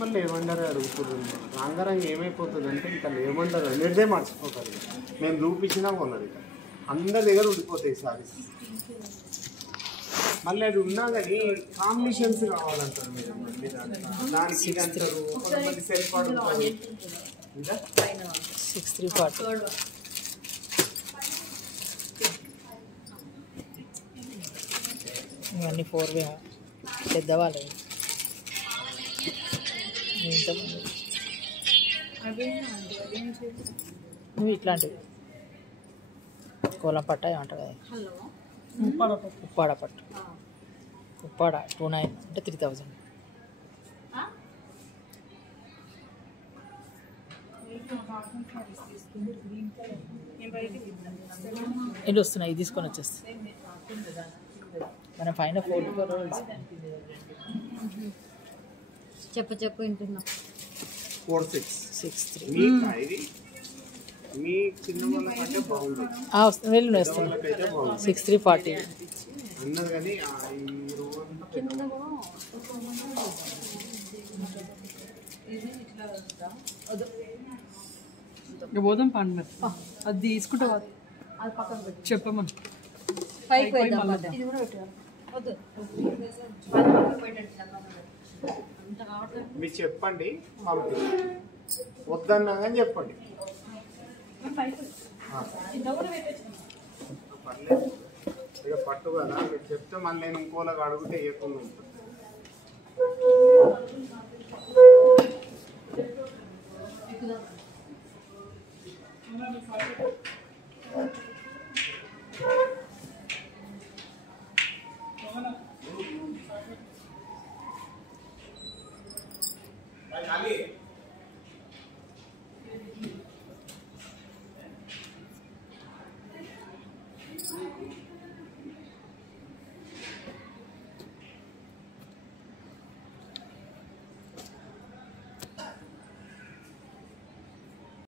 మళ్ళీ ఏమంటారు అడుగుతుంది రంగారంగా ఏమైపోతుంది అంటే ఇంకా ఏమంటారు నిర్దే మర్చిపోతారు మేము చూపించినా కొన్నారు ఇక అందరి దగ్గర ఉండిపోతాయి సారీస్ మళ్ళీ అది ఉన్నా కానీ కాంబినేషన్స్ కావాలంటారు మీరు మళ్ళీ దానికి ఇది అంటారు కొంతమంది సెల్ఫ్ అడుగుతారు ఇంకా 6340 ఇవన్నీ 4 పెద్దవాళ్ళు నువ్వు ఇట్లాంటివి కోలం పట్ట ఏమంటావు కదా ఉప్పాడ పట్టు ఉప్పాడ 29 అంటే 3000 ఎన్ని వస్తున్నాయి ఇది తీసుకొని వచ్చేస్తా మనం పైన 44 చెప్పు వింటున్నా 4663 మీ చిన్న వాళ్ళకంటే బాగుంటుంది వెళ్ళి వేస్తాను 6340 అన్నది కానీ పోదాం పండు అది తీసుకుంటా చెప్పమని మీరు చెప్పండి పంపి వద్దన్నా కానీ చెప్పండి పర్లేదు ఇక పట్టు కదా మీరు చెప్తే మళ్ళీ నేను ఇంకోలాగా అడిగితే ఇవ్వకుండా ఉంటుంది खाली